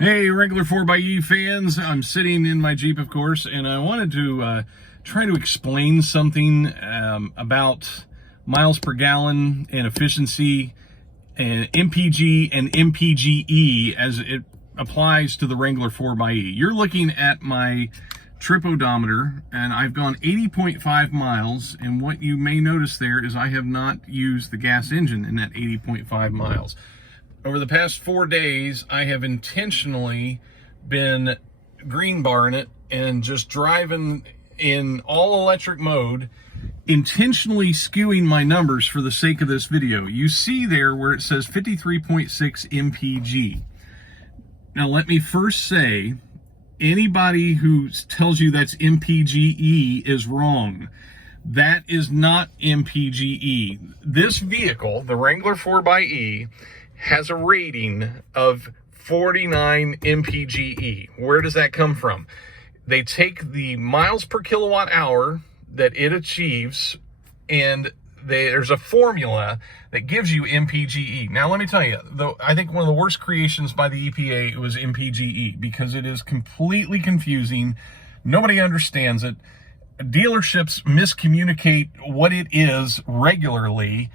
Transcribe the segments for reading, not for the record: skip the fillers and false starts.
Hey, regular 4xe fans. I'm sitting in my Jeep, of course, and I wanted to try to explain something about miles per gallon and efficiency and MPG and MPGe as it applies to the Wrangler 4xe. You're looking at my trip odometer, and I've gone 80.5 miles, and what you may notice there is I have not used the gas engine in that 80.5 miles. Over the past 4 days, I have intentionally been green barring it and just driving in all electric mode, intentionally skewing my numbers for the sake of this video. You see there where it says 53.6 MPG. Now let me first say, anybody who tells you that's MPGe is wrong. That is not MPGe. This vehicle, the Wrangler 4xe, has a rating of 49 MPGe. Where does that come from? They take the miles per kilowatt hour that it achieves, and there's a formula that gives you MPGe. Now, let me tell you, though, I think one of the worst creations by the EPA was MPGe because it is completely confusing. Nobody understands it. Dealerships miscommunicate what it is regularly.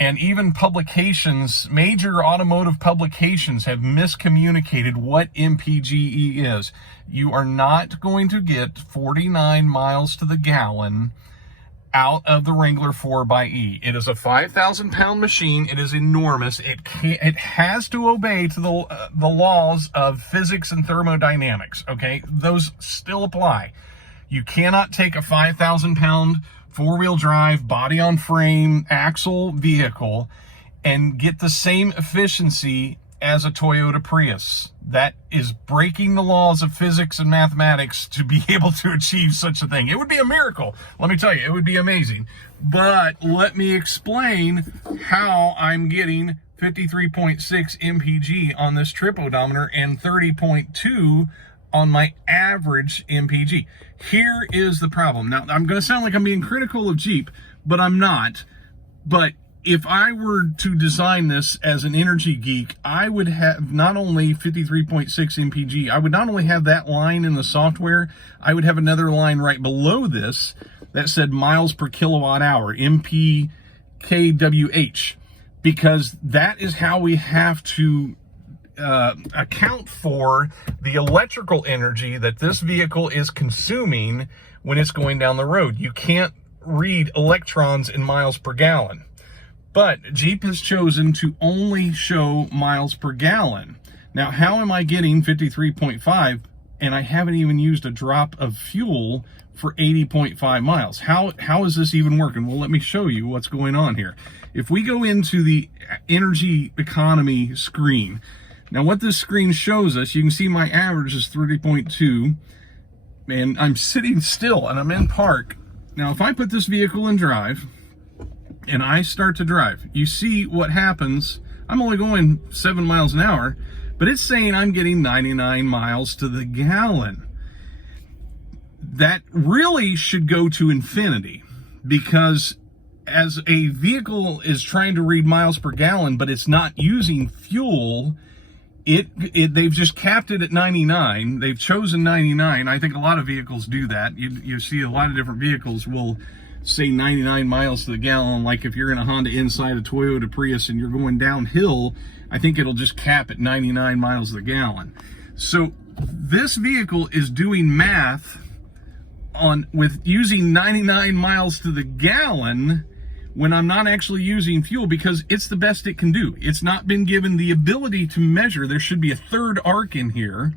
And even publications, major automotive publications, have miscommunicated what MPGe is. You are not going to get 49 miles to the gallon out of the Wrangler 4xe. It is a 5,000-pound machine. It is enormous. It has to obey to the laws of physics and thermodynamics, okay? Those still apply. You cannot take a 5,000-pound four-wheel drive, body-on-frame, axle vehicle and get the same efficiency as a Toyota Prius. That is breaking the laws of physics and mathematics to be able to achieve such a thing. It would be a miracle. Let me tell you, it would be amazing. But let me explain how I'm getting 53.6 MPG on this trip odometer and 30.2 on my average MPG. Here is the problem. Now, I'm going to sound like I'm being critical of Jeep, but I'm not. But if I were to design this as an energy geek, I would have not only 53.6 MPG, I would not only have that line in the software, I would have another line right below this that said miles per kilowatt hour, MPKWH, because that is how we have to account for the electrical energy that this vehicle is consuming when it's going down the road. You can't read electrons in miles per gallon. But Jeep has chosen to only show miles per gallon. Now, how am I getting 53.5 and I haven't even used a drop of fuel for 80.5 miles? How is this even working? Well, let me show you what's going on here. If we go into the energy economy screen, now what this screen shows us, you can see my average is 30.2, and I'm sitting still and I'm in park. Now, if I put this vehicle in drive and I start to drive, you see what happens. I'm only going 7 miles an hour, but it's saying I'm getting 99 miles to the gallon. That really should go to infinity, because as a vehicle is trying to read miles per gallon, but it's not using fuel, they've just capped it at 99. They've chosen 99. I think a lot of vehicles do that. You see a lot of different vehicles will say 99 miles to the gallon. Like if you're in a Honda Insight, a Toyota Prius, and you're going downhill, I think it'll just cap at 99 miles to the gallon. So this vehicle is doing math with using 99 miles to the gallon when I'm not actually using fuel, because it's the best it can do. It's not been given the ability to measure. There should be a third arc in here.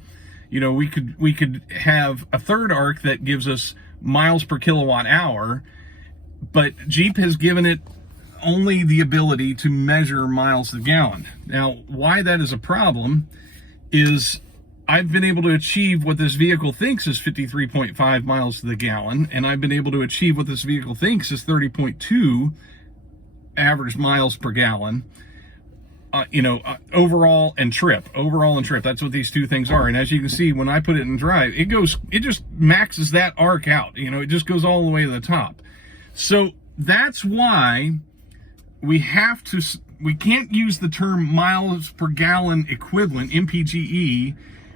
You know, we could have a third arc that gives us miles per kilowatt hour, but Jeep has given it only the ability to measure miles to the gallon. Now, why that is a problem is I've been able to achieve what this vehicle thinks is 53.5 miles to the gallon, and I've been able to achieve what this vehicle thinks is 30.2 average miles per gallon, overall and trip. That's what these two things are. And as you can see, when I put it in drive, it just maxes that arc out. It just goes all the way to the top. So that's why we can't use the term miles per gallon equivalent, MPGe,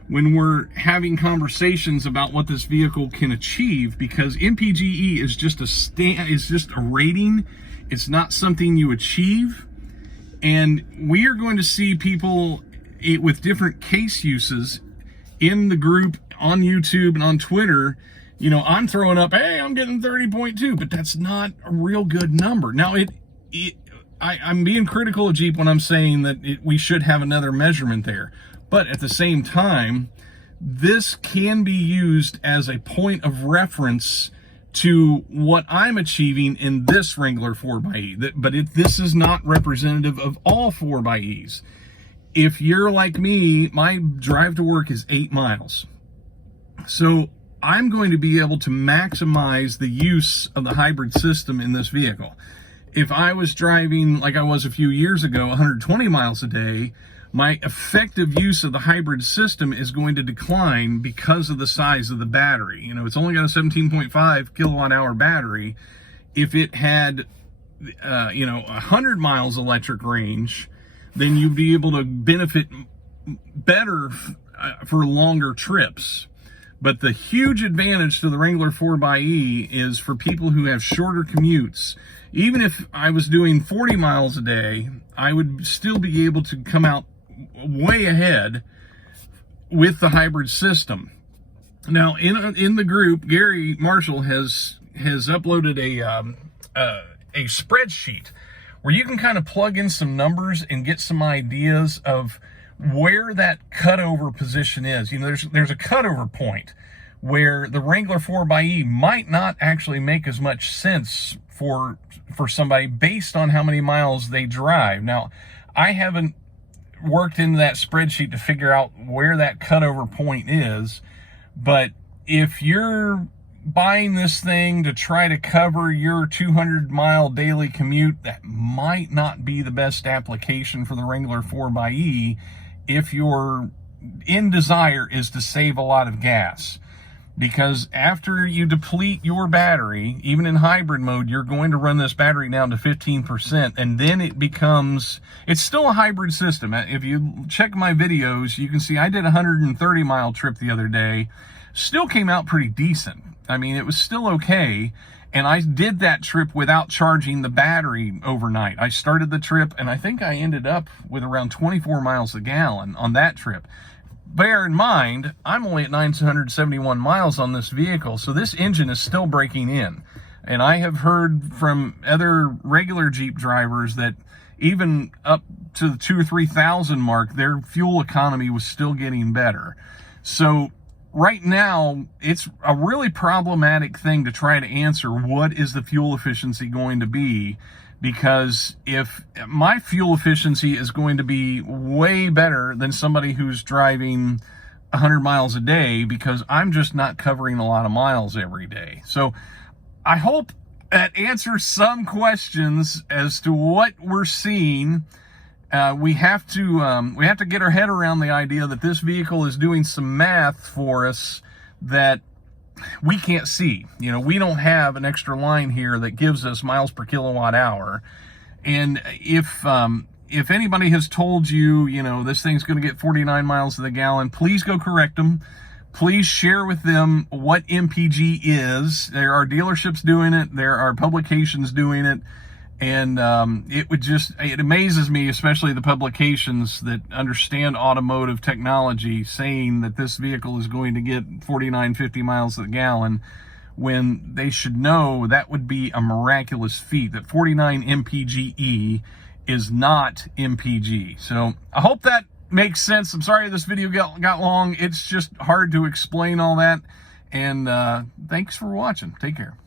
when we're having conversations about what this vehicle can achieve, because MPGe is just a rating. It's not something you achieve. And we are going to see people with different case uses in the group on YouTube and on Twitter. You know, I'm throwing up, hey, I'm getting 30.2, but that's not a real good number. Now, I'm being critical of Jeep when I'm saying that we should have another measurement there. But at the same time, this can be used as a point of reference to what I'm achieving in this Wrangler 4xe. But this is not representative of all 4xes. If you're like me, my drive to work is 8 miles. So I'm going to be able to maximize the use of the hybrid system in this vehicle. If I was driving like I was a few years ago, 120 miles a day, my effective use of the hybrid system is going to decline because of the size of the battery. You know, it's only got a 17.5 kilowatt hour battery. If it had, 100 miles electric range, then you'd be able to benefit better for longer trips. But the huge advantage to the Wrangler 4xe is for people who have shorter commutes. Even if I was doing 40 miles a day, I would still be able to come out way ahead with the hybrid system. Now, in the group, Gary Marshall has uploaded a spreadsheet where you can kind of plug in some numbers and get some ideas of where that cutover position is. You know, there's a cutover point where the Wrangler 4xe might not actually make as much sense for somebody based on how many miles they drive. Now, I haven't worked into that spreadsheet to figure out where that cutover point is, but if you're buying this thing to try to cover your 200-mile daily commute, that might not be the best application for the Wrangler 4xe if your end desire is to save a lot of gas. Because after you deplete your battery, even in hybrid mode, you're going to run this battery down to 15%, and then it's still a hybrid system. If you check my videos, you can see I did a 130-mile trip the other day. Still came out pretty decent. I mean, it was still okay, and I did that trip without charging the battery overnight. I started the trip, and I think I ended up with around 24 miles a gallon on that trip. Bear in mind, I'm only at 971 miles on this vehicle, so this engine is still breaking in. And I have heard from other regular Jeep drivers that even up to the 2,000 or 3,000 mark, their fuel economy was still getting better. So right now, it's a really problematic thing to try to answer what is the fuel efficiency going to be, because if my fuel efficiency is going to be way better than somebody who's driving 100 miles a day, because I'm just not covering a lot of miles every day. So I hope that answers some questions as to what we're seeing. We have to get our head around the idea that this vehicle is doing some math for us that we can't see. You know, we don't have an extra line here that gives us miles per kilowatt hour. And if anybody has told you, you know, this thing's going to get 49 miles to the gallon, please go correct them. Please share with them what MPG is. There are dealerships doing it. There are publications doing it. And it amazes me, especially the publications that understand automotive technology, saying that this vehicle is going to get 49, 50 miles to the gallon, when they should know that would be a miraculous feat, that 49 MPGe is not MPG. So I hope that makes sense. I'm sorry this video got long. It's just hard to explain all that. And thanks for watching. Take care.